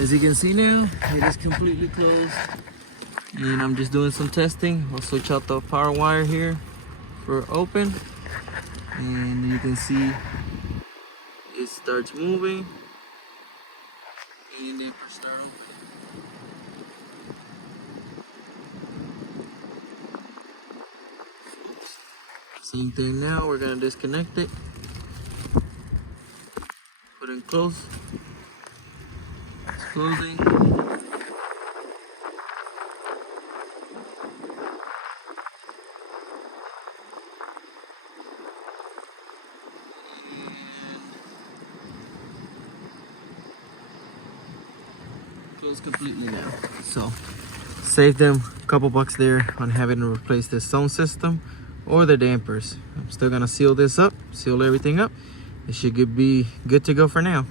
As you can see now, it is completely closed. And I'm just doing some testing. I'll switch out the power wire here for open. And you can see it starts moving. And then press start open. Same thing now, we're gonna disconnect it. Put in close. It's closing. Close completely now. So save them a couple bucks there on having to replace this zone system or the dampers. I'm still gonna seal this up, seal everything up. It should be good to go for now.